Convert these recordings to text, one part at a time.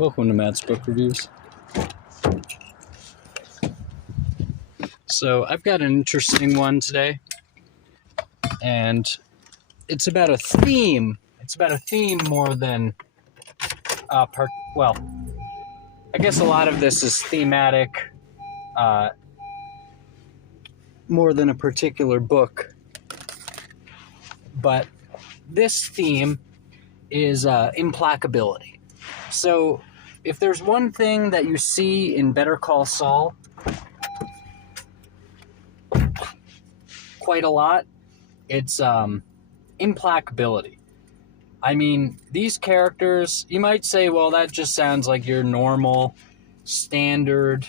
Welcome to Matt's Book Reviews. So I've got an interesting one today, and it's about a theme. It's about a theme more than I guess a lot of this is thematic, more than a particular book. But this theme is implacability. So if there's one thing that you see in Better Call Saul quite a lot, it's implacability. I mean, these characters, you might say, well, that just sounds like your normal, standard,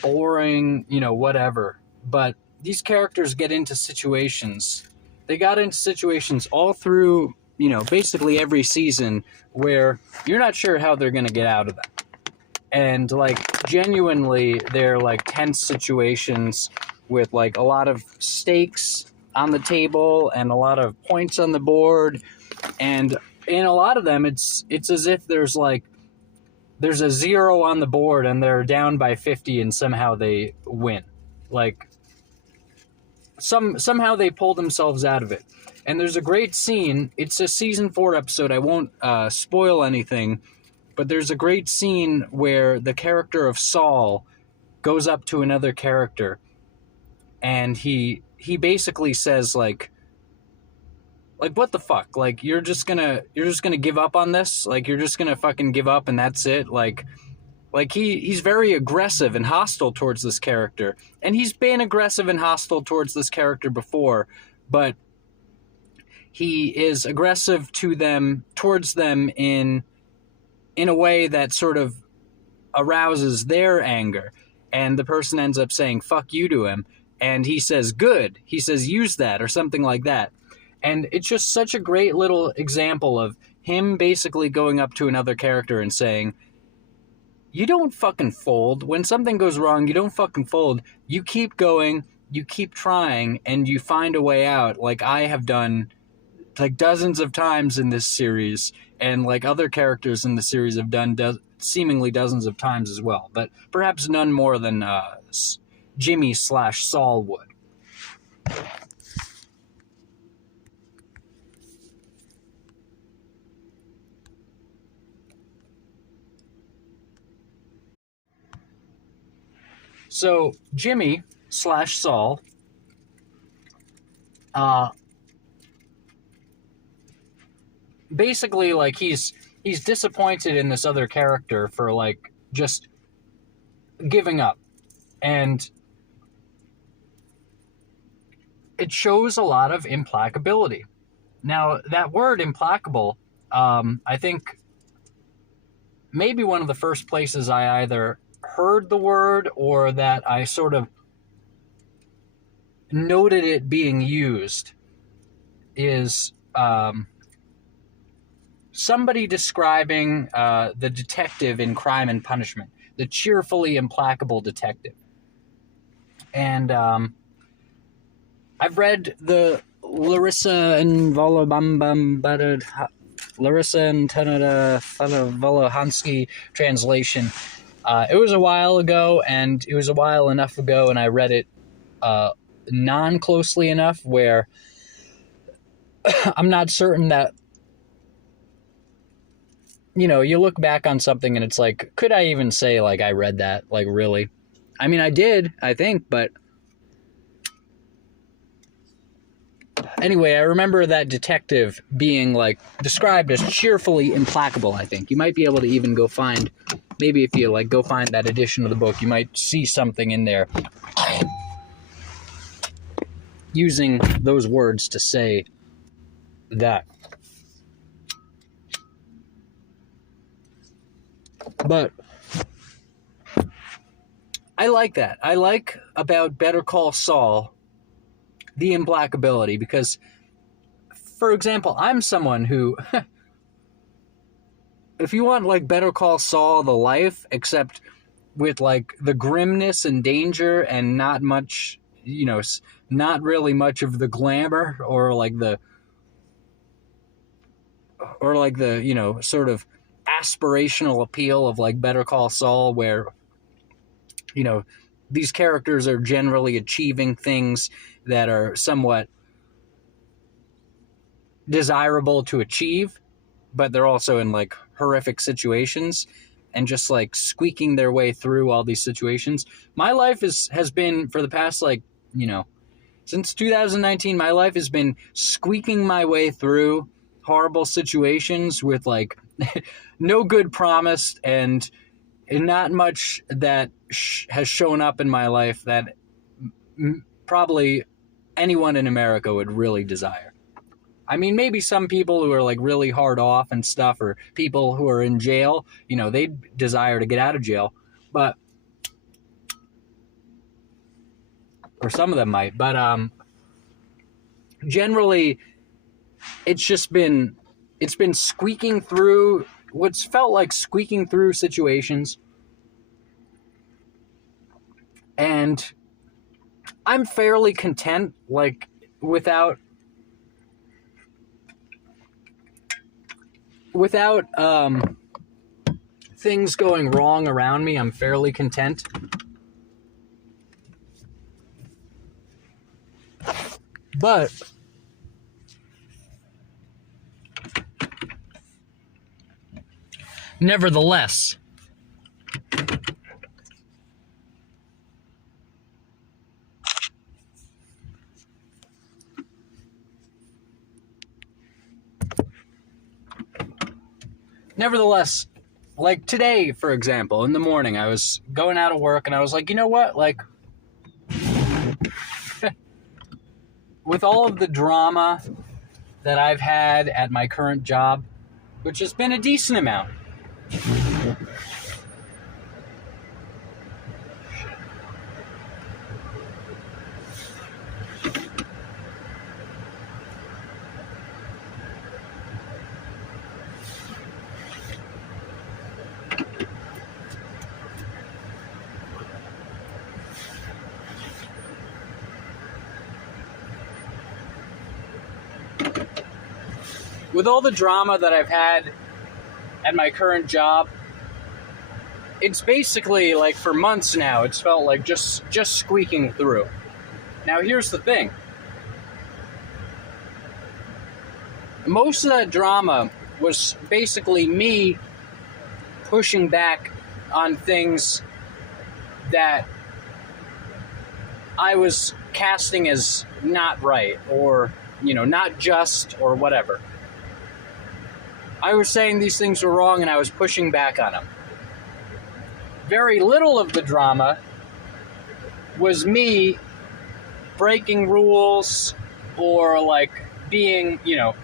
boring, whatever. But these characters get into situations. They got into situations all through, basically every season where you're not sure how they're going to get out of that. And, genuinely, they're, tense situations with, a lot of stakes on the table and a lot of points on the board. And in a lot of them, it's as if there's a 0 on the board and they're down by 50 and somehow they win. Somehow they pull themselves out of it. And there's a great scene. It's a season 4 episode. I won't spoil anything, but there's a great scene where the character of Saul goes up to another character, and he basically says what the fuck? You're just gonna give up on this? You're just gonna fucking give up and that's it? He's very aggressive and hostile towards this character. And he's been aggressive and hostile towards this character before, but he is aggressive towards them in a way that sort of arouses their anger. And the person ends up saying, fuck you to him. And he says, good. He says, use that, or something like that. And it's just such a great little example of him basically going up to another character and saying, you don't fucking fold. When something goes wrong, you don't fucking fold. You keep going, you keep trying, and you find a way out, like I have done dozens of times in this series, and other characters in the series have done seemingly dozens of times as well, but perhaps none more than Jimmy/Saul would. So Jimmy/Saul basically he's disappointed in this other character for just giving up, and it shows a lot of implacability. Now that word implacable, I think maybe one of the first places I either heard the word or that I sort of noted it being used is somebody describing the detective in Crime and Punishment, the cheerfully implacable detective. And I've read the Larissa and Volohansky translation. It was a while ago, and it was a while enough ago, and I read it non-closely enough where I'm not certain that, you look back on something and it's could I even say I read that? Really? I mean, I did, I think, but anyway, I remember that detective being described as cheerfully implacable, I think. You might be able to even go find, maybe if you go find that edition of the book, you might see something in there using those words to say that. But I like that. I like about Better Call Saul the implacability, because, for example, I'm someone who, if you want Better Call Saul the life, except with the grimness and danger and not much, not really much of the glamour or the sort of aspirational appeal of like Better Call Saul, where, you know, these characters are generally achieving things that are somewhat desirable to achieve, but they're also in like horrific situations and just like squeaking their way through all these situations. My life has been, for the past, like, you know, since 2019, my life has been squeaking my way through horrible situations with like no good promised, and not much that has shown up in my life that probably anyone in America would really desire. I mean, maybe some people who are like really hard off and stuff, or people who are in jail, you know, they desire to get out of jail, but, or some of them might, but generally it's been squeaking through what's felt like squeaking through situations, and I'm fairly content, like, without things going wrong around me. I'm fairly content. But nevertheless, like today, for example, in the morning, I was going out of work and I was like, you know what? Like, with all of the drama that I've had at my current job, which has been a decent amount, with all the drama that I've had at my current job, it's basically like for months now, it's felt like just squeaking through. Now, here's the thing. Most of that drama was basically me pushing back on things that I was casting as not right, or, you know, not just, or whatever. I was saying these things were wrong and I was pushing back on them. Very little of the drama was me breaking rules, or like being, you know,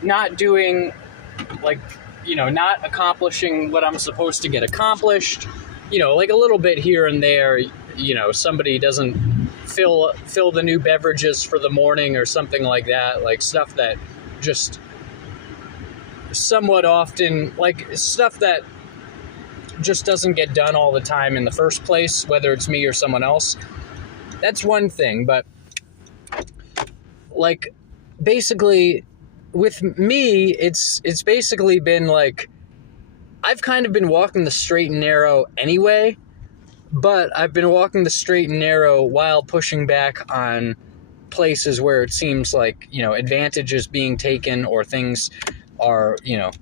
not doing, like, you know, not accomplishing what I'm supposed to get accomplished. You know, like a little bit here and there, you know, somebody doesn't fill the new beverages for the morning or something like that, like stuff that just somewhat often, like stuff that just doesn't get done all the time in the first place, whether it's me or someone else. That's one thing, but like basically with me, it's basically been like, I've kind of been walking the straight and narrow anyway, but I've been walking the straight and narrow while pushing back on places where it seems like, you know, advantage is being taken, or things are, you know,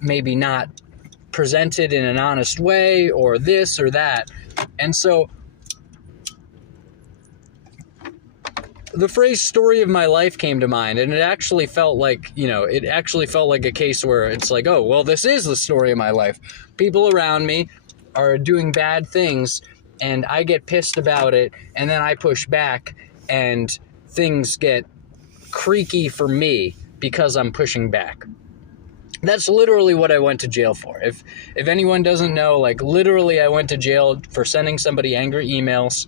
maybe not presented in an honest way, or this or that. And so the phrase "story of my life" came to mind, and it actually felt like, you know, it actually felt like a case where it's like, oh, well, this is the story of my life. People around me are doing bad things, and I get pissed about it, and then I push back, and things get creaky for me because I'm pushing back. That's literally what I went to jail for. If anyone doesn't know, like, literally I went to jail for sending somebody angry emails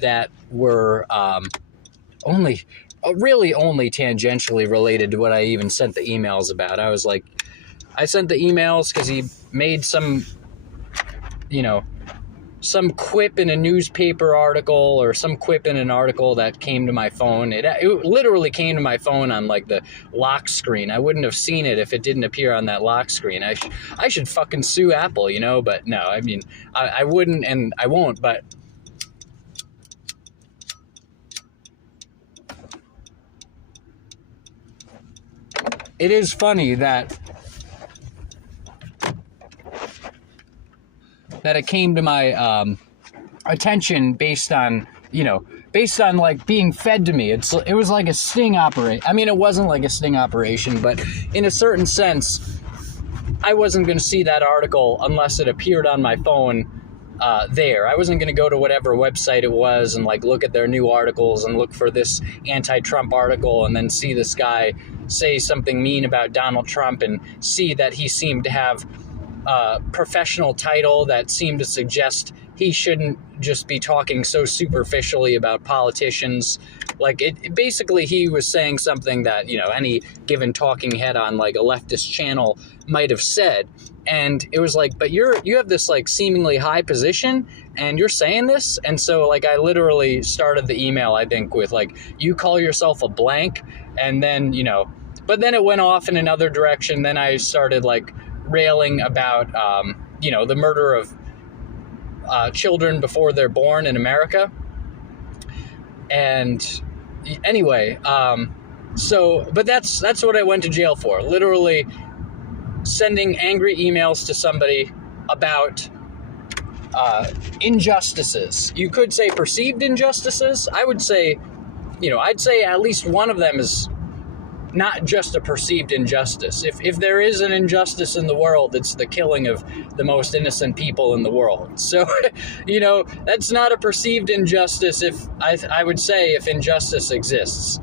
that were only tangentially related to what I even sent the emails about. I was like, I sent the emails because he made some, you know, some quip in a newspaper article or some quip in an article that came to my phone. It literally came to my phone on like the lock screen. I wouldn't have seen it if it didn't appear on that lock screen. I should fucking sue Apple, you know, but no, I mean, I wouldn't and I won't, but it is funny that it came to my attention based on like being fed to me. It was like a sting operation. I mean, it wasn't like a sting operation, but in a certain sense, I wasn't going to see that article unless it appeared on my phone there. I wasn't going to go to whatever website it was and like look at their new articles and look for this anti-Trump article and then see this guy say something mean about Donald Trump and see that he seemed to have a professional title that seemed to suggest he shouldn't just be talking so superficially about politicians. Like basically he was saying something that, you know, any given talking head on like a leftist channel might have said. And it was like, but you have this like seemingly high position and you're saying this. And so like, I literally started the email, I think, with like, you call yourself a blank. And then, you know, but then it went off in another direction. Then I started like railing about, you know, the murder of children before they're born in America. And anyway, but that's what I went to jail for. Literally sending angry emails to somebody about injustices. You could say perceived injustices. I would say, you know, I'd say at least one of them is not just a perceived injustice. If there is an injustice in the world, it's the killing of the most innocent people in the world. So, you know, that's not a perceived injustice. If I would say if injustice exists,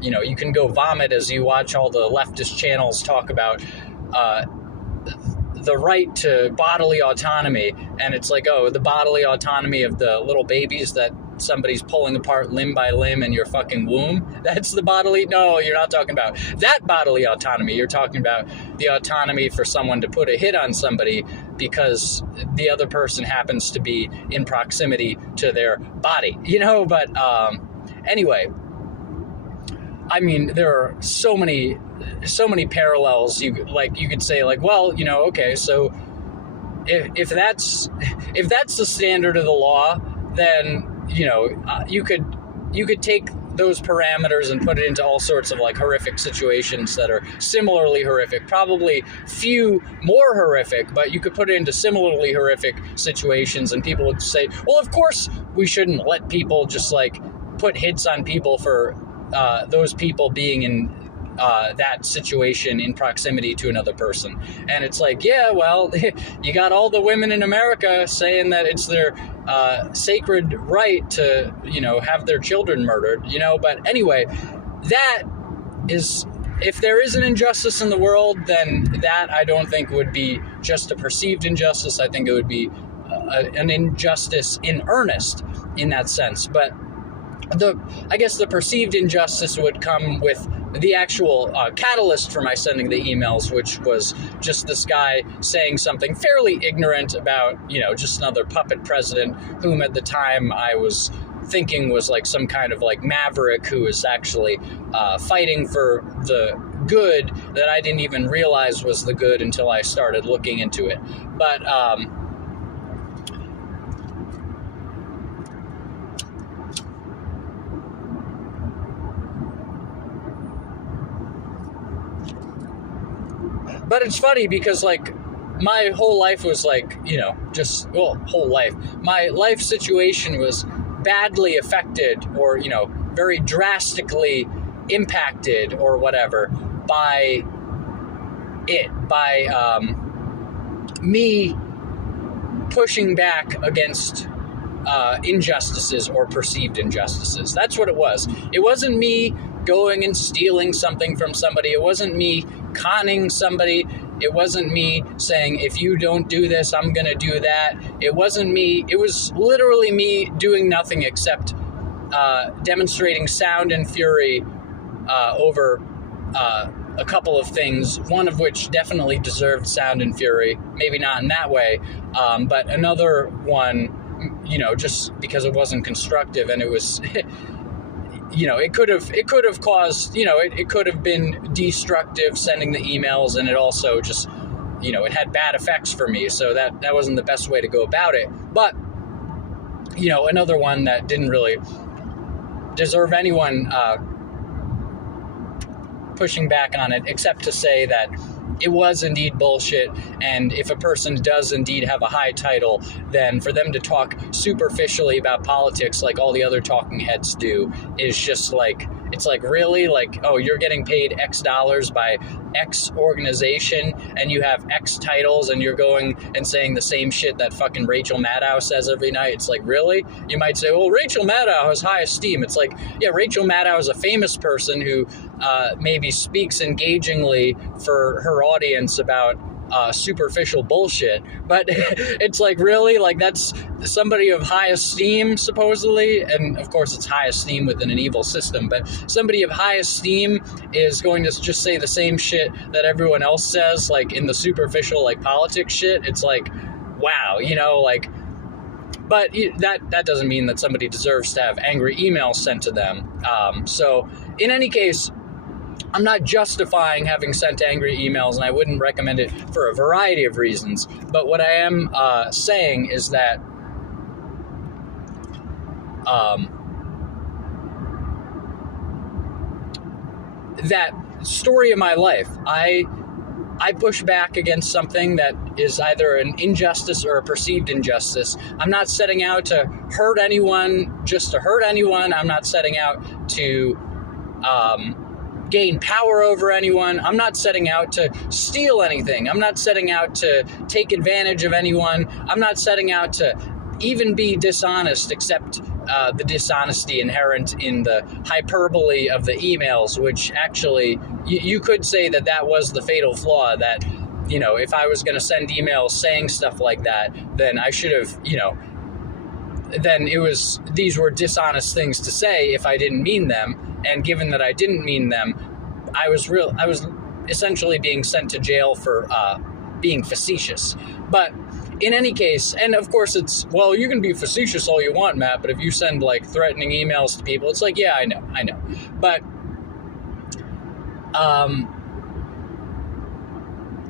you know, you can go vomit as you watch all the leftist channels talk about the right to bodily autonomy. And it's like, oh, the bodily autonomy of the little babies that somebody's pulling apart limb by limb in your fucking womb. That's the bodily. No, you're not talking about that bodily autonomy. You're talking about the autonomy for someone to put a hit on somebody because the other person happens to be in proximity to their body, you know. But anyway, I mean, there are so many parallels. You could say like, well, you know, okay, so if that's the standard of the law, then, you know, you could take those parameters and put it into all sorts of like horrific situations that are similarly horrific, probably few more horrific, but you could put it into similarly horrific situations and people would say, well, of course we shouldn't let people just like put hits on people for those people being in that situation in proximity to another person. And it's like, yeah, well, you got all the women in America saying that it's their sacred right to, you know, have their children murdered, you know. But anyway, that is, if there is an injustice in the world, then that I don't think would be just a perceived injustice. I think it would be an injustice in earnest in that sense. But I guess the perceived injustice would come with the actual catalyst for my sending the emails, which was just this guy saying something fairly ignorant about, you know, just another puppet president, whom at the time I was thinking was like some kind of like maverick who was actually fighting for the good that I didn't even realize was the good until I started looking into it. But But it's funny because, like, my whole life was like, you know, whole life. My life situation was badly affected or, you know, very drastically impacted or whatever by me pushing back against injustices or perceived injustices. That's what it was. It wasn't me going and stealing something from somebody. It wasn't me conning somebody. It wasn't me saying, if you don't do this, I'm going to do that. It wasn't me. It was literally me doing nothing except demonstrating sound and fury over a couple of things, one of which definitely deserved Sound and Fury, maybe not in that way, but another one, just because it wasn't constructive, and it was, it could have caused, it could have been destructive sending the emails, and it also just, it had bad effects for me, so that wasn't the best way to go about it. But, another one that didn't really deserve anyone pushing back on it, except to say that it was indeed bullshit, and if a person does indeed have a high title, then for them to talk superficially about politics like all the other talking heads do is just like, it's like, really? Like, oh, you're getting paid X dollars by X organization, and you have X titles, and you're going and saying the same shit that fucking Rachel Maddow says every night. It's like, really? You might say, well, Rachel Maddow has high esteem. It's like, yeah, Rachel Maddow is a famous person who maybe speaks engagingly for her audience about superficial bullshit, but it's like, really? Like, that's somebody of high esteem, supposedly, and of course it's high esteem within an evil system, but somebody of high esteem is going to just say the same shit that everyone else says, like, in the superficial, like, politics shit. It's like, wow, like, but that doesn't mean that somebody deserves to have angry emails sent to them. So in any case, I'm not justifying having sent angry emails, and I wouldn't recommend it for a variety of reasons. But what I am saying is that that story of my life, I push back against something that is either an injustice or a perceived injustice. I'm not setting out to hurt anyone just to hurt anyone. I'm not setting out to gain power over anyone. I'm not setting out to steal anything. I'm not setting out to take advantage of anyone. I'm not setting out to even be dishonest, except the dishonesty inherent in the hyperbole of the emails, which actually, you could say that was the fatal flaw, that, if I was going to send emails saying stuff like that, then I should have, then these were dishonest things to say if I didn't mean them. And given that I didn't mean them, I was essentially being sent to jail for being facetious. But in any case, and of course it's, well, you can be facetious all you want, Matt, but if you send like threatening emails to people, it's like, yeah, I know. But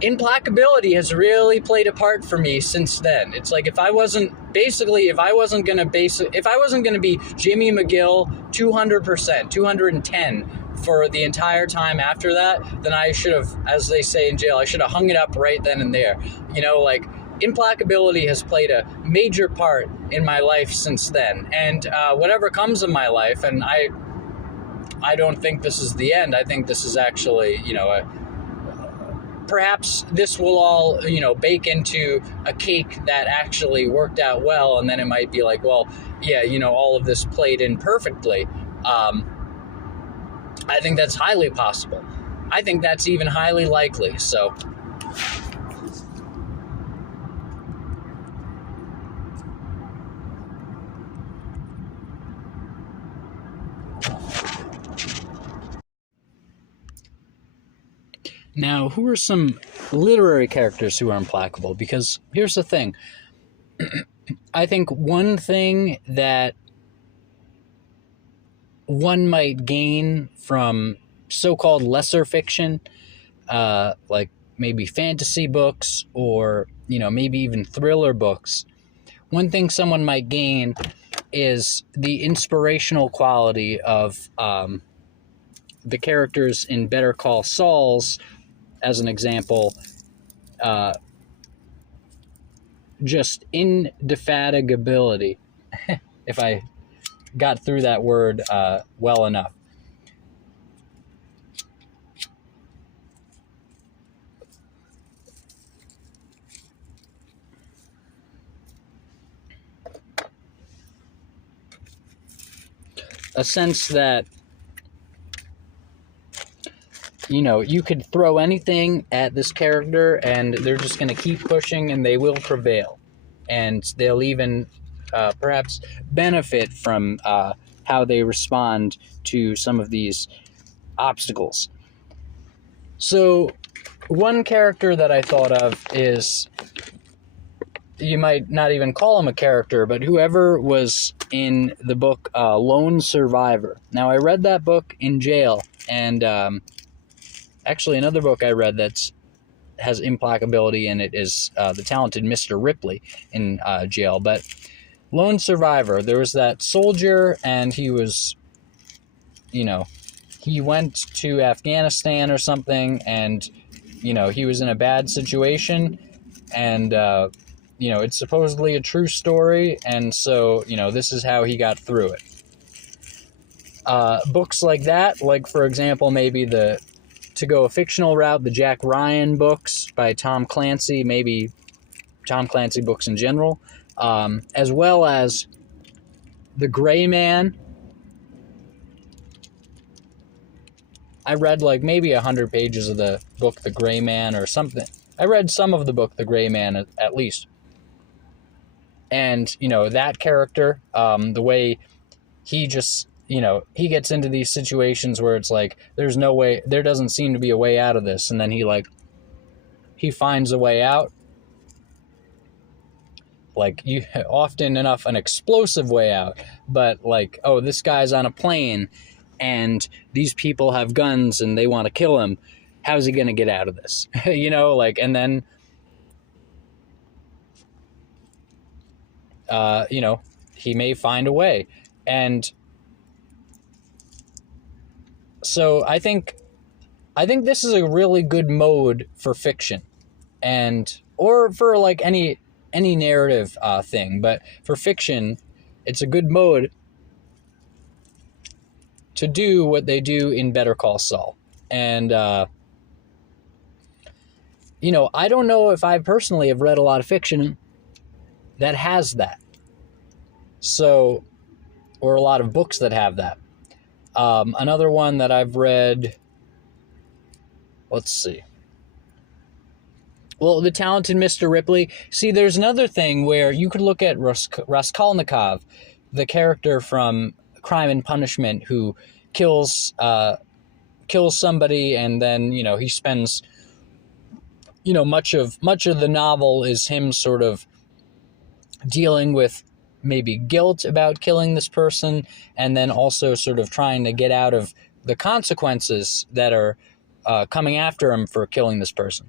implacability has really played a part for me since then. It's like, if I wasn't going to be Jimmy McGill 200%, 210 for the entire time after that, then I should have, as they say in jail, I should have hung it up right then and there. Like, implacability has played a major part in my life since then. And whatever comes of my life, and I don't think this is the end. I think this is actually, perhaps this will all, bake into a cake that actually worked out well, and then it might be like, well, yeah, all of this played in perfectly. I think that's highly possible. I think that's even highly likely, so. Now, who are some literary characters who are implacable? Because here's the thing. I think one thing that one might gain from so-called lesser fiction, like maybe fantasy books or, maybe even thriller books, one thing someone might gain is the inspirational quality of the characters in Better Call Saul's, as an example, just indefatigability, if I got through that word well enough. A sense that, you could throw anything at this character and they're just going to keep pushing and they will prevail. And they'll even perhaps benefit from how they respond to some of these obstacles. So, one character that I thought of is, you might not even call him a character, but whoever was in the book Lone Survivor. Now, I read that book in jail, and actually another book I read that has implacability in it is The Talented Mr. Ripley in jail. But Lone Survivor, there was that soldier, and he was, he went to Afghanistan or something, and, he was in a bad situation, and, it's supposedly a true story, and so, this is how he got through it. Books like that, like, for example, maybe to go a fictional route, the Jack Ryan books by Tom Clancy, maybe Tom Clancy books in general, as well as The Gray Man. I read like maybe 100 pages of the book The Gray Man or something. I read some of the book The Gray Man at least. And, that character, the way he just, he gets into these situations where it's like, there's no way, there doesn't seem to be a way out of this. And then he finds a way out. Like, often enough, an explosive way out. But like, oh, this guy's on a plane and these people have guns and they want to kill him. How's he going to get out of this? And then, he may find a way. And so I think this is a really good mode for fiction, or for like any narrative thing, but for fiction, it's a good mode to do what they do in Better Call Saul. And I don't know if I personally have read a lot of fiction that has that. So, or a lot of books that have that. Another one that I've read, let's see. Well, The Talented Mr. Ripley. See, there's another thing where you could look at Raskolnikov, the character from Crime and Punishment, who kills somebody, and then, he spends, much of the novel is him sort of dealing with maybe guilt about killing this person, and then also sort of trying to get out of the consequences that are coming after him for killing this person.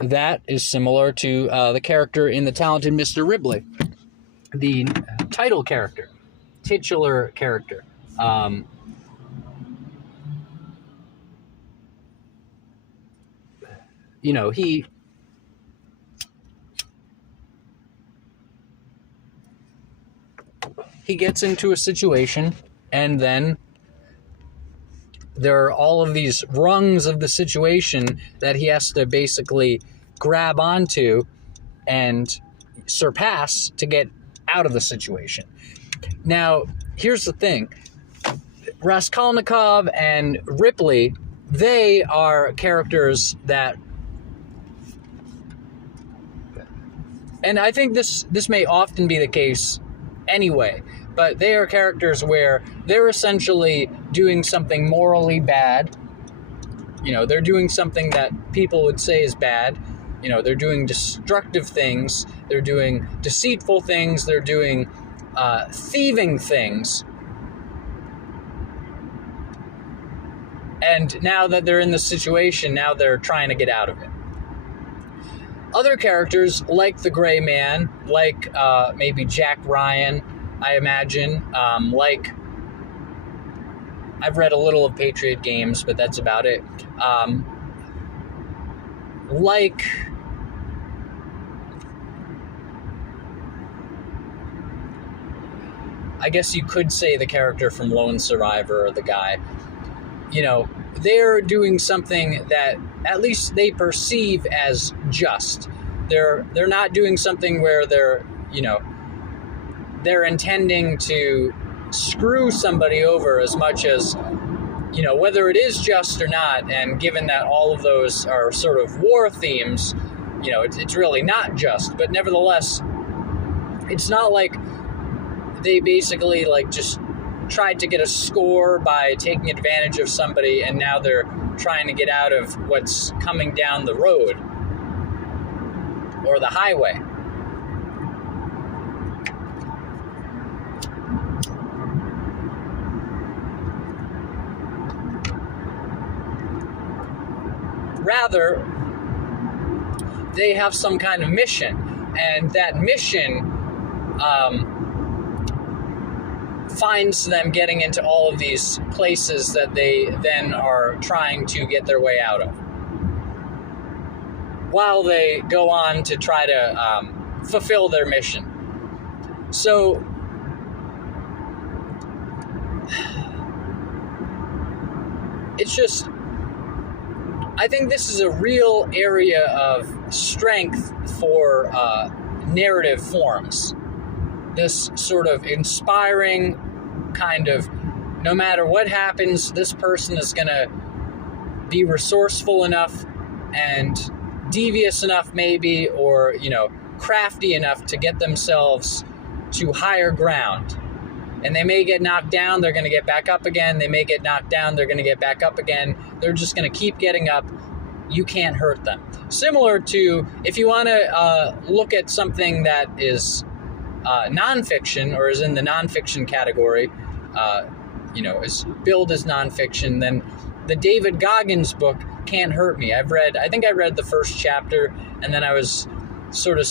That is similar to the character in The Talented Mr. Ripley, the title character, titular character. He gets into a situation, and then there are all of these rungs of the situation that he has to basically grab onto and surpass to get out of the situation. Now, here's the thing. Raskolnikov and Ripley, they are characters that, and I think this may often be the case anyway, but they are characters where they're essentially doing something morally bad. They're doing something that people would say is bad. They're doing destructive things. They're doing deceitful things. They're doing thieving things. And now that they're in the situation, now they're trying to get out of it. Other characters, like the Gray Man, like maybe Jack Ryan, I imagine, like, I've read a little of Patriot Games, but that's about it. Like, I guess you could say the character from Lone Survivor, or the guy, they're doing something that at least they perceive as just. They're not doing something where they're intending to screw somebody over as much as, whether it is just or not. And given that all of those are sort of war themes, it's really not just. But nevertheless, it's not like they basically like just tried to get a score by taking advantage of somebody, and now they're trying to get out of what's coming down the road or the highway. Rather, they have some kind of mission, and that mission finds them getting into all of these places that they then are trying to get their way out of, while they go on to try to fulfill their mission. So it's just, I think this is a real area of strength for narrative forms. This sort of inspiring kind of, no matter what happens, this person is going to be resourceful enough and devious enough maybe, or, crafty enough to get themselves to higher ground. And they may get knocked down, they're going to get back up again. They may get knocked down, they're going to get back up again. They're just going to keep getting up. You can't hurt them. Similar to, if you want to look at something that is nonfiction, or is in the nonfiction category, is billed as nonfiction, then the David Goggins book, Can't Hurt Me. I think I read the first chapter, and then I was sort of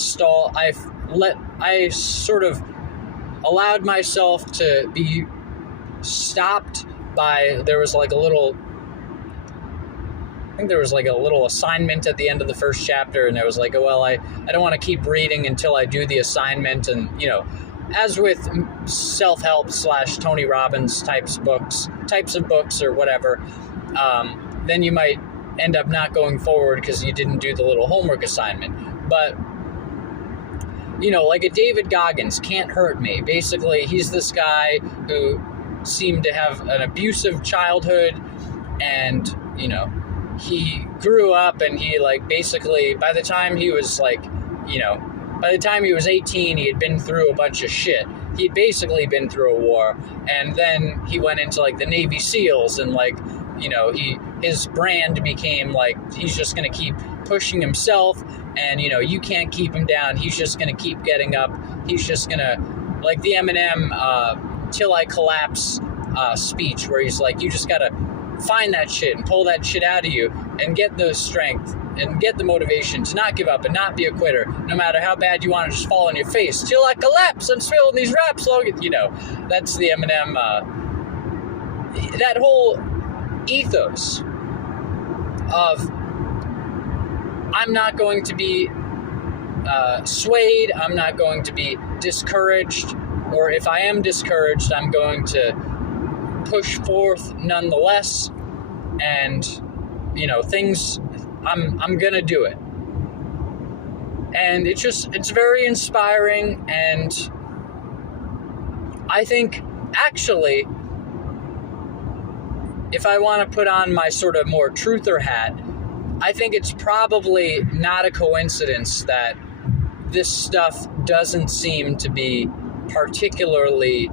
I sort of allowed myself to be stopped by, there was like a little assignment at the end of the first chapter, and I was like, I don't want to keep reading until I do the assignment. And, as with self-help / Tony Robbins types of books or whatever, then you might end up not going forward because you didn't do the little homework assignment. But, like a David Goggins, Can't Hurt Me. Basically, he's this guy who seemed to have an abusive childhood, and, he grew up, and he, basically, by the time he was 18, he had been through a bunch of shit. He'd basically been through a war, and then he went into, the Navy SEALs, and, his brand became, he's just going to keep pushing himself, and, you can't keep him down. He's just going to keep getting up. He's just going to, like the Eminem, Till I Collapse speech, where he's like, you just got to find that shit and pull that shit out of you and get the strength and get the motivation to not give up and not be a quitter, no matter how bad you want to just fall on your face. Till I collapse, I'm spilling these rap slogans. That's the Eminem, that whole ethos of, I'm not going to be swayed, I'm not going to be discouraged, or if I am discouraged, I'm going to push forth nonetheless, and things, I'm gonna do it. And it's very inspiring, and I think, actually, if I want to put on my sort of more truther hat, I think it's probably not a coincidence that this stuff doesn't seem to be particularly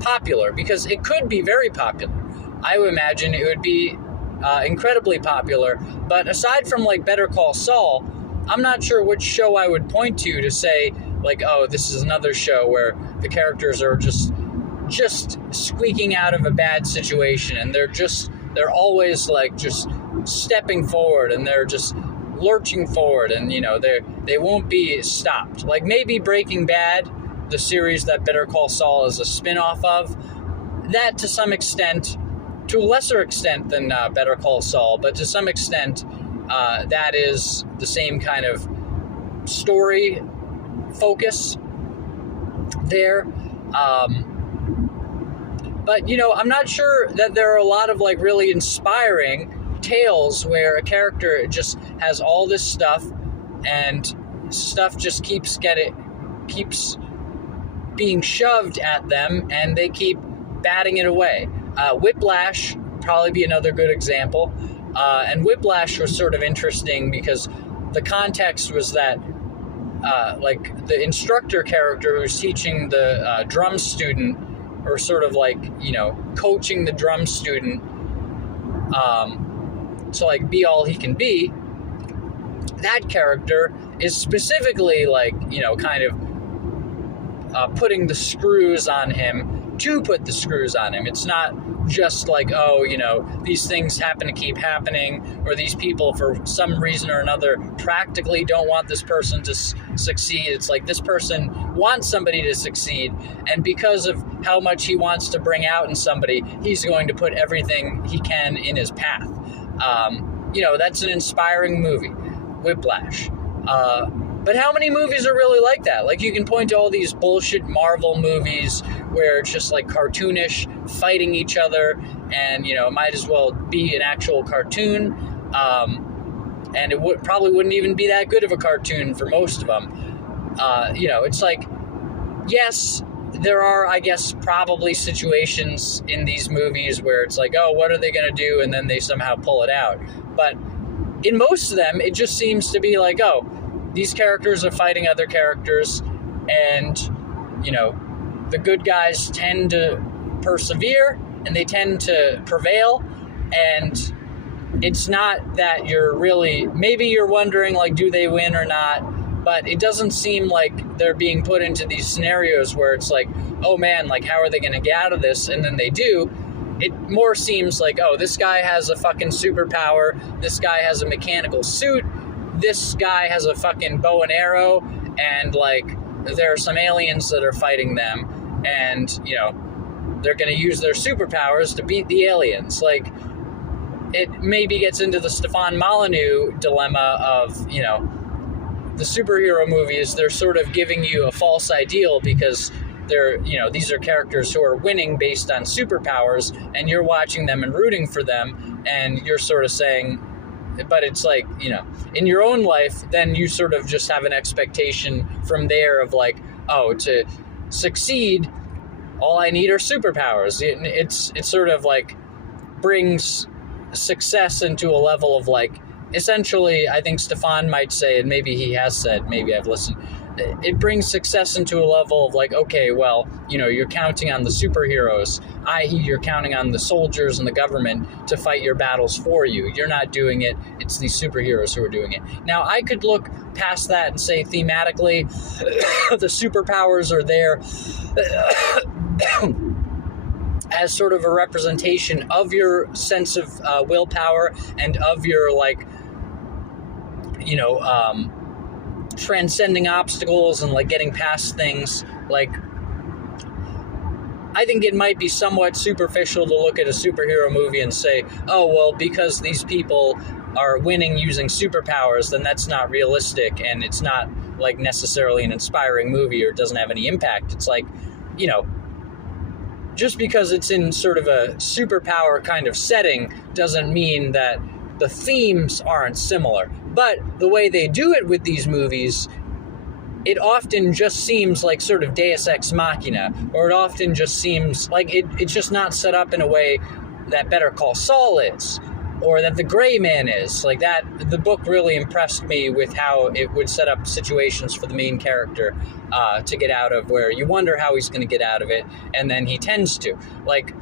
popular, because it could be very popular. I would imagine it would be incredibly popular, but aside from Better Call Saul, I'm not sure which show I would point to say, this is another show where the characters are just squeaking out of a bad situation, and they're always just stepping forward, and they're just lurching forward, and they won't be stopped. Maybe Breaking Bad, the series that Better Call Saul is a spin-off of, that to some extent, to a lesser extent than Better Call Saul, but to some extent that is the same kind of story focus there. But, I'm not sure that there are a lot of really inspiring tales where a character just has all this stuff, and stuff just keeps being shoved at them, and they keep batting it away. Whiplash probably be another good example. And Whiplash was sort of interesting because the context was that the instructor character who's teaching the drum student or sort of like, you know, coaching the drum student to like be all he can be, that character is specifically like, you know, kind of putting the screws on him to put the screws on him. It's not just like, oh, you know, these things happen to keep happening, or these people for some reason or another practically don't want this person to succeed. It's like this person wants somebody to succeed, and because of how much he wants to bring out in somebody, he's going to put everything he can in his path. You know, that's an inspiring movie, Whiplash. But how many movies are really like that? Like, you can point to all these bullshit Marvel movies where it's just like cartoonish, fighting each other, and, you know, it might as well be an actual cartoon. And it probably wouldn't even be that good of a cartoon for most of them. You know, it's like, yes, there are, I guess, probably situations in these movies where it's like, oh, what are they going to do? And then they somehow pull it out. But in most of them, it just seems to be like, oh, these characters are fighting other characters, and, you know, the good guys tend to persevere, and they tend to prevail, and it's not that you're really, maybe you're wondering, like, do they win or not, but it doesn't seem like they're being put into these scenarios where it's like, oh man, like, how are they going to get out of this? And then they do. It more seems like, oh, this guy has a fucking superpower, this guy has a mechanical suit, this guy has a fucking bow and arrow, and, like, there are some aliens that are fighting them, and, you know, they're going to use their superpowers to beat the aliens. Like, it maybe gets into the Stefan Molyneux dilemma of, you know, the superhero movies, they're sort of giving you a false ideal because they're, you know, these are characters who are winning based on superpowers, and you're watching them and rooting for them, and you're sort of saying, but it's like, you know, in your own life, then you sort of just have an expectation from there of like, oh, to succeed, all I need are superpowers. It's sort of like brings success into a level of like, essentially, I think Stefan might say, and maybe he has said, maybe I've listened, it brings success into a level of like, okay, well, you know, you're counting on the superheroes, i.e. you're counting on the soldiers and the government to fight your battles for you. You're not doing it. It's these superheroes who are doing it. Now, I could look past that and say thematically, the superpowers are there as sort of a representation of your sense of willpower and of your, like, you know, transcending obstacles and like getting past things. Like, I think it might be somewhat superficial to look at a superhero movie and say, oh, well, because these people are winning using superpowers, then that's not realistic, and it's not like necessarily an inspiring movie, or it doesn't have any impact. It's like, you know, just because it's in sort of a superpower kind of setting doesn't mean that the themes aren't similar. But the way they do it with these movies, it often just seems like sort of Deus Ex Machina, or it often just seems like it's just not set up in a way that Better Call Saul is, or that The Gray Man is. Like that, the book really impressed me with how it would set up situations for the main character to get out of, where you wonder how he's going to get out of it, and then he tends to. Like,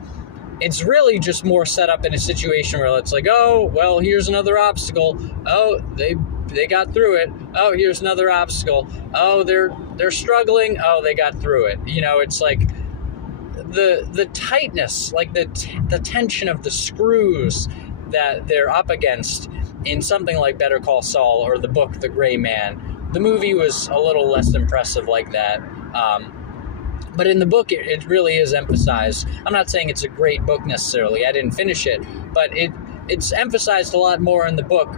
it's really just more set up in a situation where it's like, oh, well, here's another obstacle. Oh, they got through it. Oh, here's another obstacle. Oh, they're struggling. Oh, they got through it. You know, it's like the tightness, like the tension of the screws that they're up against in something like Better Call Saul or the book The Gray Man. The movie was a little less impressive like that. But in the book, it really is emphasized. I'm not saying it's a great book necessarily. I didn't finish it. But it's emphasized a lot more in the book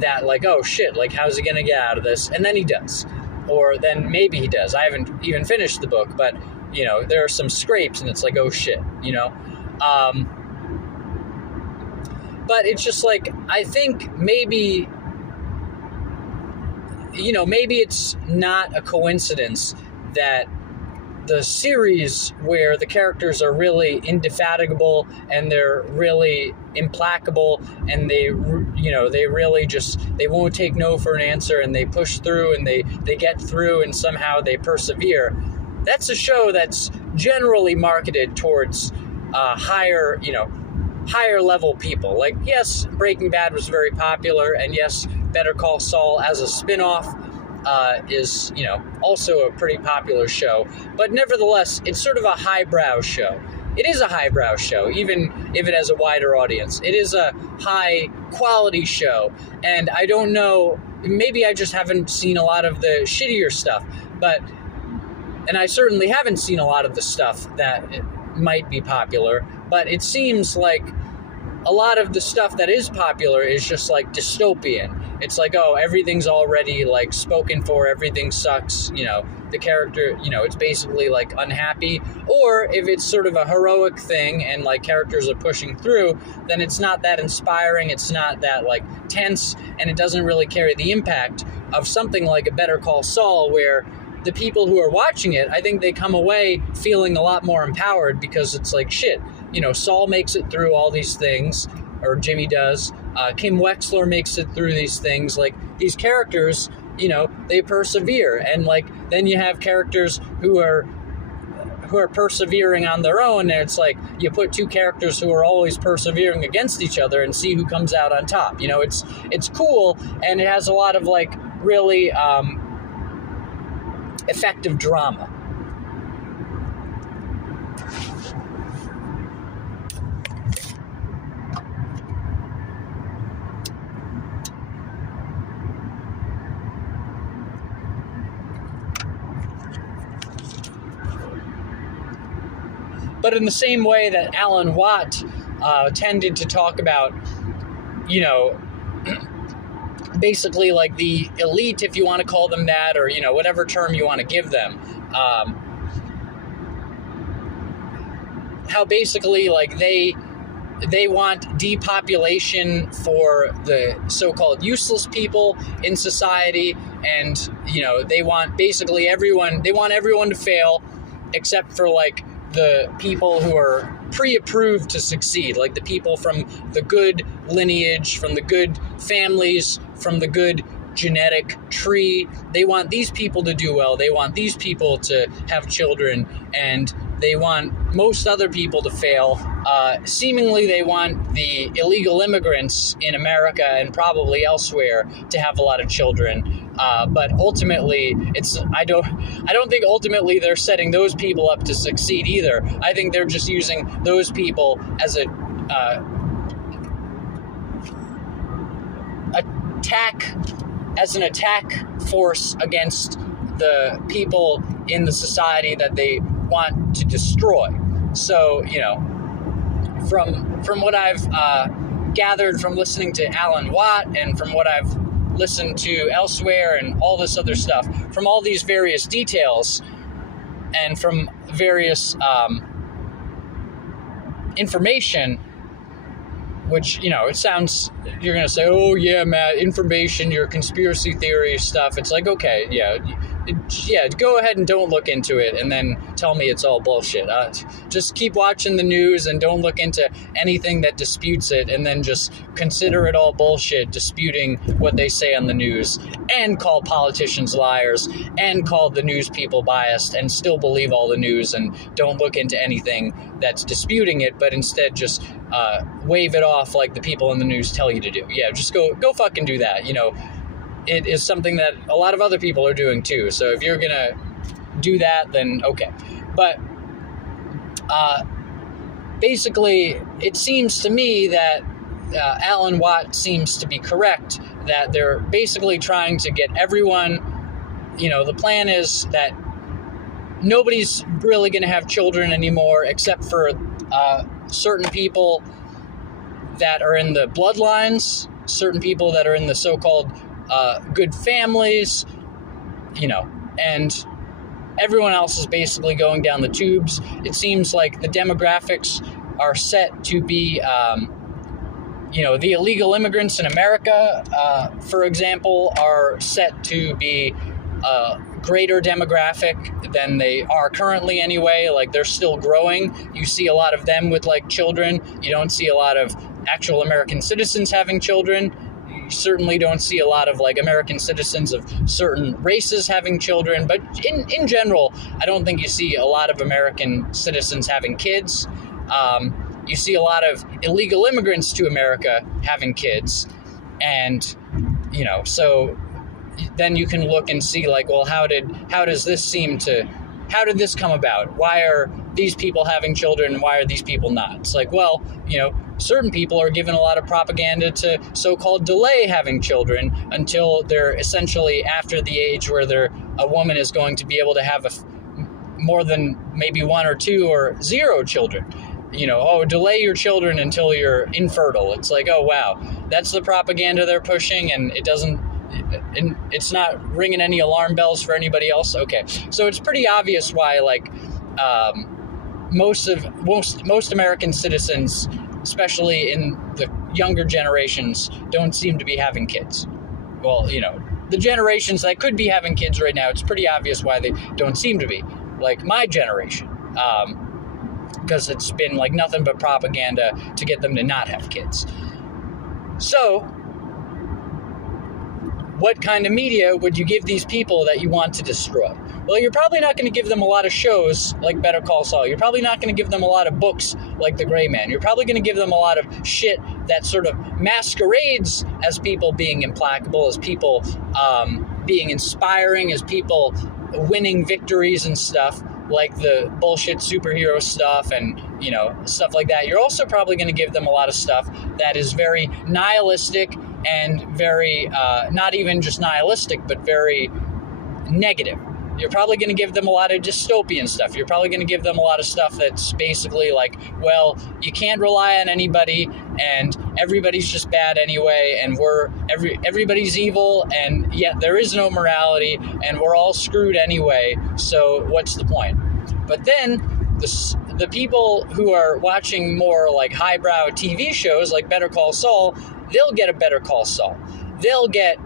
that, like, oh, shit, like, how's he going to get out of this? And then he does. Or then maybe he does. I haven't even finished the book. But, you know, there are some scrapes, and it's like, oh, shit, you know? But it's just like, I think maybe, you know, maybe it's not a coincidence that the series where the characters are really indefatigable and they're really implacable and they, you know, they really just, they won't take no for an answer and they push through and they get through and somehow they persevere. that's a show that's generally marketed towards higher level people. Like, yes, Breaking Bad was very popular, and yes, Better Call Saul as a spin-off is, also a pretty popular show. But nevertheless, it's sort of a highbrow show. It is a highbrow show, even if it has a wider audience. It is a high-quality show, and I don't know, maybe I just haven't seen a lot of the shittier stuff, and I certainly haven't seen a lot of the stuff that might be popular, but it seems like a lot of the stuff that is popular is just like dystopian. It's like, oh, everything's already like spoken for, everything sucks, the character, it's basically like unhappy. Or if it's sort of a heroic thing and like characters are pushing through, then it's not that inspiring, it's not that like tense, and it doesn't really carry the impact of something like a Better Call Saul, where the people who are watching it, I think they come away feeling a lot more empowered, because it's like, shit, Saul makes it through all these things, or Jimmy does. Kim Wexler makes it through these things. Like, these characters, they persevere. And like, then you have characters who are persevering on their own, and it's like you put two characters who are always persevering against each other and see who comes out on top. It's cool, and it has a lot of like really effective drama. But in the same way that Alan Watt tended to talk about, basically like the elite, if you want to call them that, or, whatever term you want to give them, how basically like they want depopulation for the so-called useless people in society, and, they want basically everyone to fail except for like the people who are pre-approved to succeed, like the people from the good lineage, from the good families, from the good genetic tree. They want these people to do well. They want these people to have children, and they want most other people to fail. Seemingly, they want the illegal immigrants in America and probably elsewhere to have a lot of children. But ultimately, I don't think ultimately they're setting those people up to succeed either. I think they're just using those people as an attack force against the people in the society that they want to destroy. So, from what I've gathered from listening to Alan Watt, and from what I've listened to elsewhere, and all this other stuff, from all these various details, and from various information, which, it sounds, you're going to say, oh yeah, Matt, information, your conspiracy theory stuff. It's like, okay, yeah, go ahead and don't look into it, and then tell me it's all bullshit. Just keep watching the news and don't look into anything that disputes it, and then just consider it all bullshit, disputing what they say on the news, and call politicians liars, and call the news people biased, and still believe all the news, and don't look into anything that's disputing it, but instead just wave it off like the people in the news tell you to do. Yeah, just go fucking do that. It is something that a lot of other people are doing too. So if you're gonna do that, then okay. But basically, it seems to me that Alan Watt seems to be correct, that they're basically trying to get everyone, the plan is that nobody's really going to have children anymore except for certain people that are in the bloodlines, certain people that are in the so-called good families, and everyone else is basically going down the tubes. It seems like the demographics are set to be, the illegal immigrants in America, for example, are set to be a greater demographic than they are currently anyway. Like, they're still growing. You see a lot of them with like children. You don't see a lot of actual American citizens having children. You certainly don't see a lot of like American citizens of certain races having children, but in general, I don't think you see a lot of American citizens having kids. You see a lot of illegal immigrants to America having kids, and so then you can look and see like, well, how did this come about? Why are these people having children and why are these people not? It's like, well, certain people are given a lot of propaganda to so-called delay having children until they're essentially after the age where a woman is going to be able to have more than maybe one or two or zero children. Delay your children until you're infertile. It's like, oh, wow, that's the propaganda they're pushing, and it's not ringing any alarm bells for anybody else. Okay, so it's pretty obvious why, like, most American citizens, especially in the younger generations, don't seem to be having kids. Well, the generations that could be having kids right now, it's pretty obvious why they don't seem to be. Like my generation, because it's been like nothing but propaganda to get them to not have kids. So, what kind of media would you give these people that you want to destroy? Well, you're probably not going to give them a lot of shows like Better Call Saul. You're probably not going to give them a lot of books like The Gray Man. You're probably going to give them a lot of shit that sort of masquerades as people being implacable, as people being inspiring, as people winning victories and stuff, like the bullshit superhero stuff and, stuff like that. You're also probably going to give them a lot of stuff that is very nihilistic and very, not even just nihilistic, but very negative. You're probably going to give them a lot of dystopian stuff. You're probably going to give them a lot of stuff that's basically like, well, you can't rely on anybody, and everybody's just bad anyway, and everybody's evil, and yet there is no morality, and we're all screwed anyway, so what's the point? But then the people who are watching more like highbrow TV shows like Better Call Saul, they'll get a Better Call Saul. They'll get,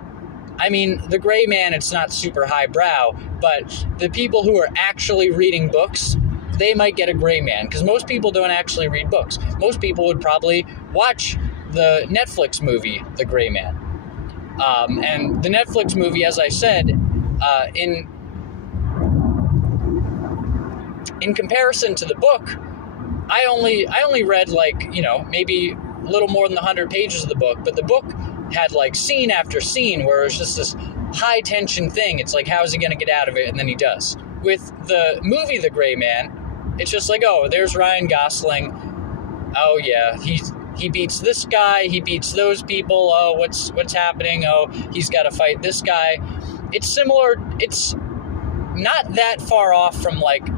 The Gray Man, it's not super highbrow, but the people who are actually reading books, they might get a Gray Man, because most people don't actually read books. Most people would probably watch the Netflix movie, The Gray Man. And the Netflix movie, as I said, in comparison to the book, I only read maybe a little more than 100 pages of the book, but the book had like scene after scene where it was just this high tension thing. It's like, how is he going to get out of it? And then he does. With the movie The Gray Man, it's just like, oh, there's Ryan Gosling. Oh yeah, he beats this guy, he beats those people. Oh, what's happening? Oh, he's got to fight this guy. It's similar. It's not that far off from like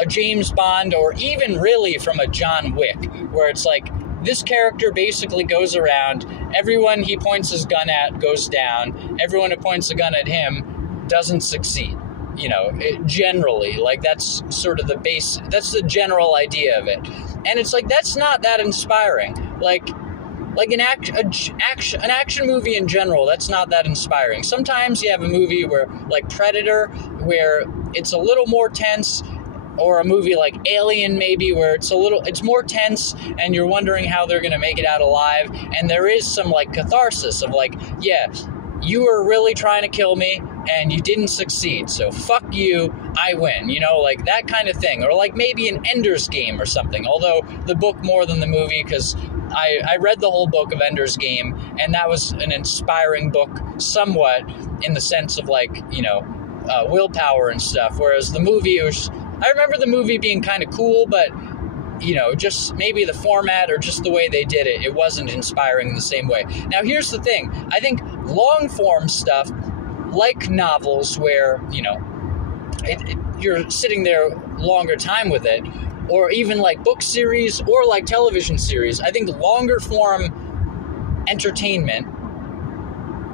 a James Bond, or even really from a John Wick, where it's like this character basically goes around, everyone he points his gun at goes down, everyone who points a gun at him doesn't succeed. Generally, like that's sort of that's the general idea of it. And it's like, that's not that inspiring. Like an action movie in general, that's not that inspiring. Sometimes you have a movie where, like Predator, where it's a little more tense, or a movie like Alien maybe, where it's more tense and you're wondering how they're going to make it out alive, and there is some like catharsis of like, yeah, you were really trying to kill me and you didn't succeed, so fuck you, I win, like that kind of thing. Or like maybe an Ender's Game or something, although the book more than the movie, because I read the whole book of Ender's Game, and that was an inspiring book somewhat in the sense of like, willpower and stuff, whereas the movie I remember the movie being kind of cool, but, just maybe the format or just the way they did it, it wasn't inspiring in the same way. Now, here's the thing. I think long-form stuff, like novels where, you're sitting there longer time with it, or even like book series or like television series, I think longer-form entertainment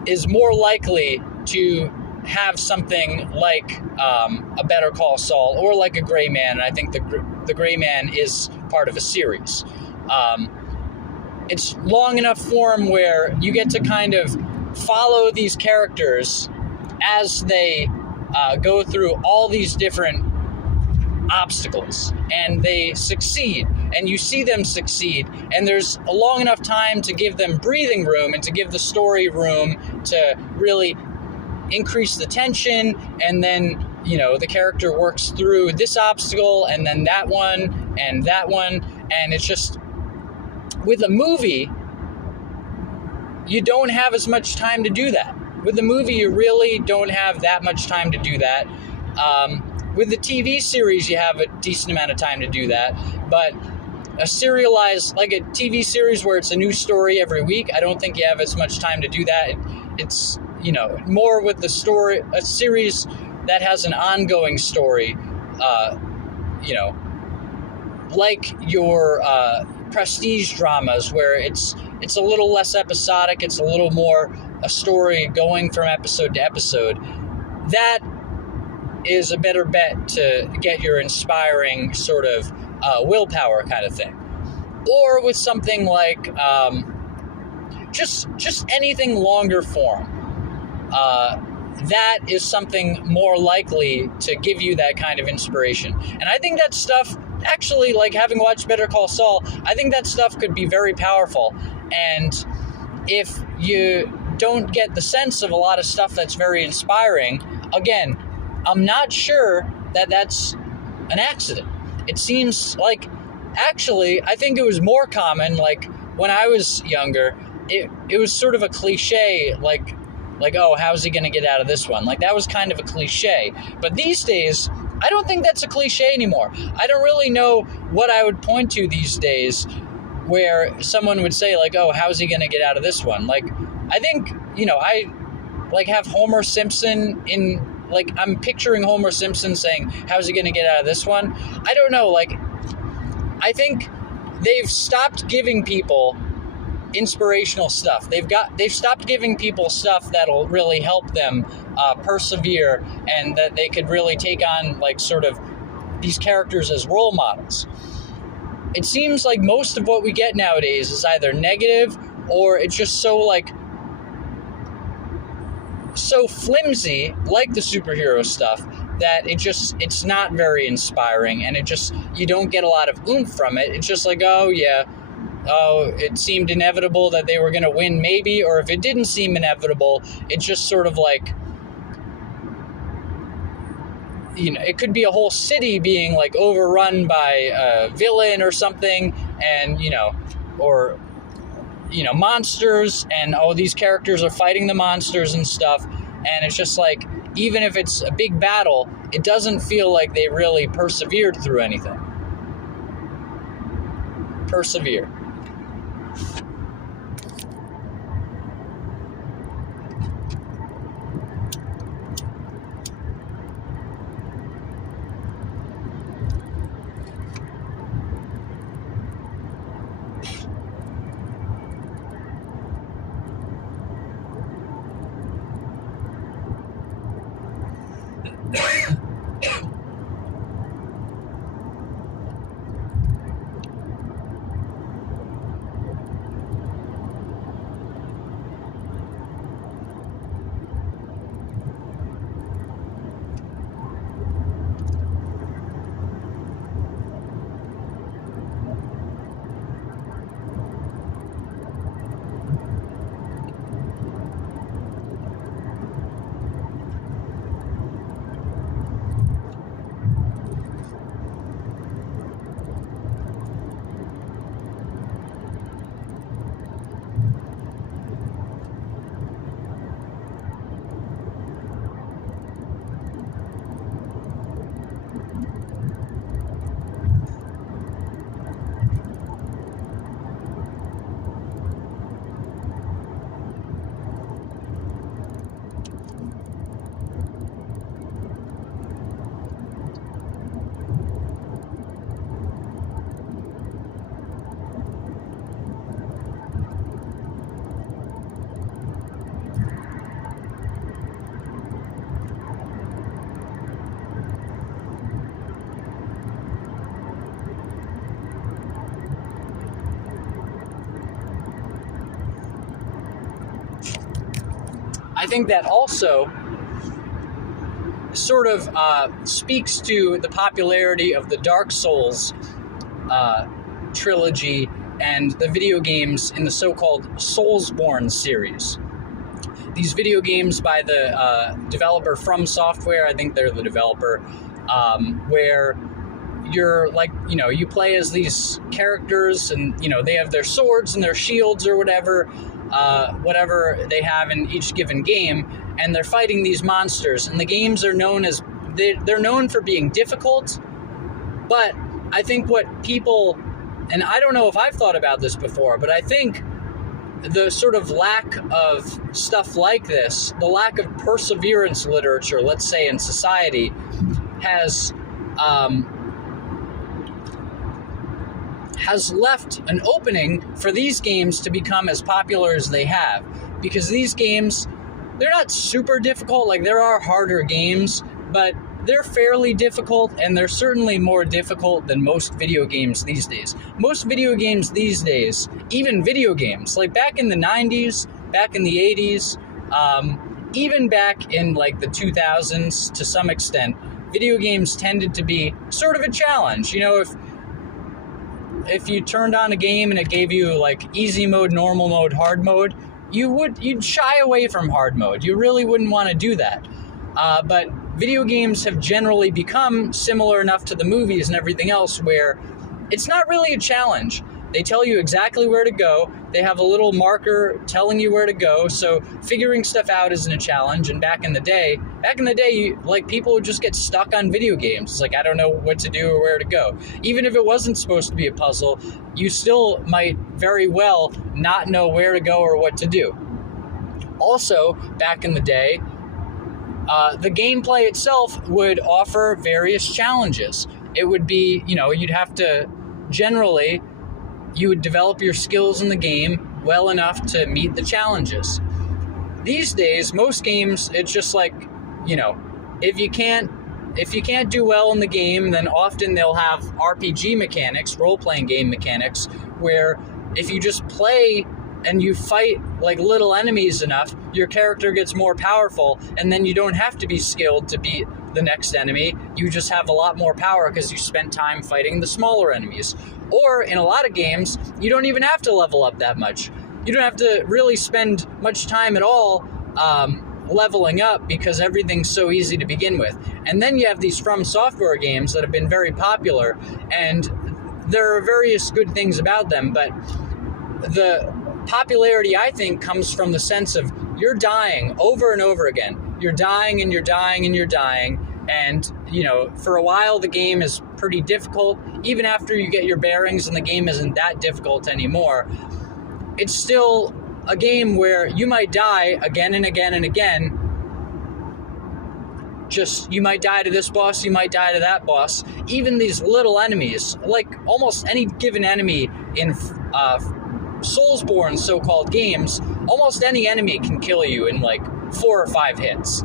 is more likely to have something like a Better Call Saul or like a Gray Man. And I think the Gray Man is part of a series. It's long enough form where you get to kind of follow these characters as they go through all these different obstacles, and they succeed and you see them succeed, and there's a long enough time to give them breathing room and to give the story room to really increase the tension, and then the character works through this obstacle and then that one, and it's just, with a movie you don't have as much time to do that. With the movie, you really don't have that much time to do that. With the TV series, you have a decent amount of time to do that. But a serialized, like a TV series where it's a new story every week, I don't think you have as much time to do that. It's, more with the story, a series that has an ongoing story, like your prestige dramas, where it's a little less episodic, it's a little more a story going from episode to episode. That is a better bet to get your inspiring sort of willpower kind of thing. Or with something like just anything longer form. That is something more likely to give you that kind of inspiration. And I think that stuff, actually, like having watched Better Call Saul, I think that stuff could be very powerful. And if you don't get the sense of a lot of stuff that's very inspiring, again, I'm not sure that that's an accident. It seems like, actually, I think it was more common, like when I was younger, it was sort of a cliche, like, oh, how's he going to get out of this one? Like, that was kind of a cliche. But these days, I don't think that's a cliche anymore. I don't really know what I would point to these days where someone would say, like, oh, how's he going to get out of this one? Like, I think, I, like, have Homer Simpson in, like, I'm picturing Homer Simpson saying, how's he going to get out of this one? I don't know, like, I think they've stopped giving people inspirational stuff. They've stopped giving people stuff that'll really help them persevere, and that they could really take on, like, sort of these characters as role models. It seems like most of what we get nowadays is either negative, or it's just so flimsy, like the superhero stuff, that it's not very inspiring, and you don't get a lot of oomph from it. It's just like, oh yeah, it seemed inevitable that they were going to win, maybe, or if it didn't seem inevitable, it's just sort of like, it could be a whole city being, like, overrun by a villain or something, and, or, monsters, and, these characters are fighting the monsters and stuff, and it's just like, even if it's a big battle, it doesn't feel like they really persevered through anything. Persevere. I think that also sort of speaks to the popularity of the Dark Souls trilogy and the video games in the so-called Soulsborne series. These video games by the developer From Software, I think they're the developer, where you're like, you play as these characters and, they have their swords and their shields or whatever they have in each given game, and they're fighting these monsters. And the games are known as, they're known for being difficult, but I think what people, and I don't know if I've thought about this before, but I think the sort of lack of stuff like this, the lack of perseverance literature, let's say in society, has left an opening for these games to become as popular as they have. Because these games, they're not super difficult. Like, there are harder games, but they're fairly difficult, and they're certainly more difficult than most video games these days. Most video games these days, even video games, like back in the 90s, back in the 80s, even back in like the 2000s to some extent, video games tended to be sort of a challenge. If you turned on a game and it gave you like easy mode, normal mode, hard mode, you'd shy away from hard mode. You really wouldn't want to do that. But video games have generally become similar enough to the movies and everything else where it's not really a challenge. They tell you exactly where to go. They have a little marker telling you where to go. So figuring stuff out isn't a challenge. And back in the day, people would just get stuck on video games. It's like, I don't know what to do or where to go. Even if it wasn't supposed to be a puzzle, you still might very well not know where to go or what to do. Also, back in the day, the gameplay itself would offer various challenges. It would be, you'd have to you would develop your skills in the game well enough to meet the challenges. These days, most games, it's just like, if you can't do well in the game, then often they'll have RPG mechanics, role-playing game mechanics, where if you just play and you fight like little enemies enough, your character gets more powerful, and then you don't have to be skilled to beat the next enemy. You just have a lot more power because you spent time fighting the smaller enemies. Or in a lot of games, you don't even have to level up that much. You don't have to really spend much time at all leveling up because everything's so easy to begin with. And then you have these From Software games that have been very popular, and there are various good things about them, but the popularity, I think, comes from the sense of you're dying over and over again. You're dying and you're dying and you're dying. And, for a while the game is pretty difficult. Even after you get your bearings and the game isn't that difficult anymore, it's still a game where you might die again and again and again. You might die to this boss, you might die to that boss. Even these little enemies, like almost any given enemy in Soulsborne so-called games, almost any enemy can kill you in like 4 or 5 hits.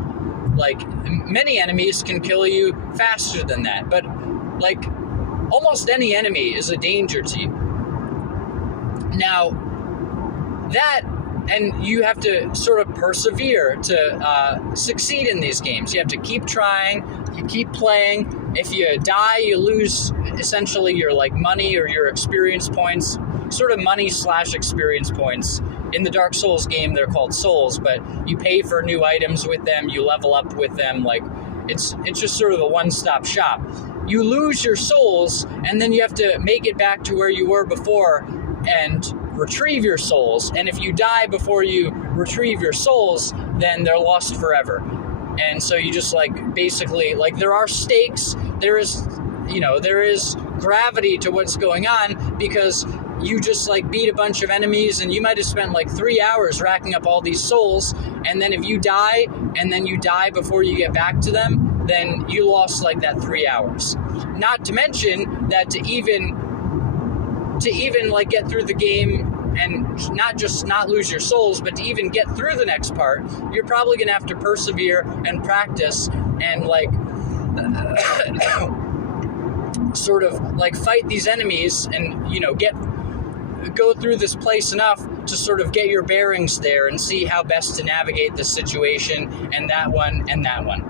Like, many enemies can kill you faster than that, but like almost any enemy is a danger to you. Now, and you have to sort of persevere to succeed in these games. You have to keep trying, you keep playing. If you die, you lose essentially your like money or your experience points, sort of money/experience points. In the Dark Souls game, they're called souls, but you pay for new items with them, you level up with them. Like, it's just sort of a one-stop shop. You lose your souls, and then you have to make it back to where you were before and retrieve your souls. And if you die before you retrieve your souls, then they're lost forever. And so you just basically there are stakes. There is gravity to what's going on because you just beat a bunch of enemies and you might have spent 3 hours racking up all these souls, and then if you die and then you die before you get back to them, then you lost that 3 hours. Not to mention that to even get through the game and not lose your souls, but to even get through the next part, you're probably gonna have to persevere and practice and sort of fight these enemies and go through this place enough to sort of get your bearings there and see how best to navigate this situation and that one and that one.